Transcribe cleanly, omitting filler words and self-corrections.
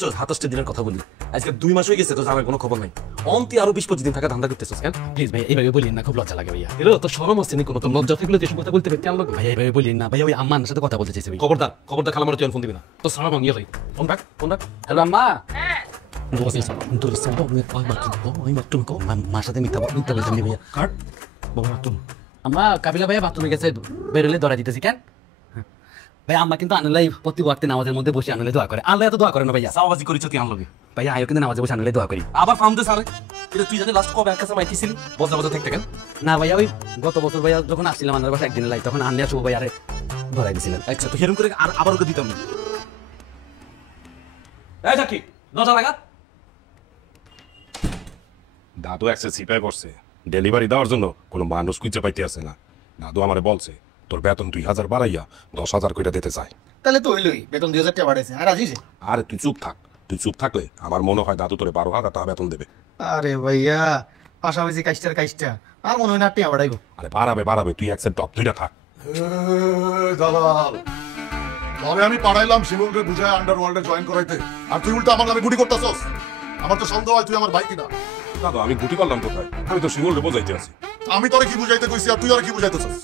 27 দিনের কথা বলি, আজকে 2 মাস হয়ে গেছে, তো আমার কোনো খবর নাই। অন্তি আরো 20-25 দিন থাকা ধান্দা করতেছস কেন? প্লিজ ভাই এইভাবে বলিন না, খুব লজ্জা লাগে ভাইয়া। এলো তো শরম আসছে নি কোনো, তো লজ্জা থাকলে দেশ কথা বলতে পারতে আনলো ভাই। এইভাবে বলিন না ভাইয়া, ওই আম্মার সাথে কথা বলতে চাইছি। খবরদার খবরদার, খালামার তুই ফোন দিবি না, তো সারা ভাঙিয়ে যাই। ফোন রাখ, ফোন রাখ। হ্যালো আম্মা। মার সাথে মিথ্যা বলতে নি ভাইয়া। কাট বাবা তুমি। আম্মা কাবিলা ভাইয়া বাথরুমে গেছে, বেরোলে ধরা দিতেছি কেন? ভাই আম্মা কিন্তু আনলাই প্রতি ওয়াক্তে নামাজের মধ্যে বসে আনলে দোয়া করে। আল্লাহ এত দোয়া করে না ভাইয়া। সাওয়াজি করিছ তুই আনলগে ভাইয়া আয়ো কিন্তু নামাজে বসে আনলে দোয়া করি। আবার ফার্ম দে সারে। এটা তুই জানি লাস্ট কবে এক কাছে মাইকিছিলি বজা বজা থাকতে কেন? না ভাইয়া, ওই গত বছর ভাইয়া যখন আসছিলাম আমার বাসা একদিন লাই, তখন আনলে আসবো ভাই, আরে ধরাই দিছিলেন। আচ্ছা তো হেরম করে আর আবার ওকে দিতাম না। এই জাকি দরজা লাগা। দাদু একসে সিপাই করছে ডেলিভারি দেওয়ার জন্য কোনো মানুষ খুঁজে পাইতে আসে না। দাদু আমারে বলছে তোর বেতন 2000 বাড়াইয়া 10,000 কইরা দিতে চায়। তাহলে তো হইলই, বেতন 2000 টাকা বাড়াইছে আর আজিছে। আরে তুই চুপ থাক, তুই চুপ থাকলে আমার মনে হয় দাদু তোরে 12,000 টাকা বেতন দেবে। আরে ভাইয়া পাশাপাশি কাজটা আর মনে হয় না টাকা বাড়াইবো। আরে বাড়াবে তুই একসে টপ দুইটা থাক। দালাল তবে আমি পাঠাইলাম শিমুলকে বুঝায় আন্ডারওয়ার্ল্ডে জয়েন করাইতে, আর তুই উল্টা আমার নামে গুটি করতেছস। আমার তো সন্দেহ হয় তুই আমার ভাই কিনা। দাদু আমি গুটি করলাম কোথায়? আমি তো শিমুলকে বোঝাইতে আছি। আমি তোরে কি বুঝাইতে কইছি আর তুই আর কি বুঝাইতেছস?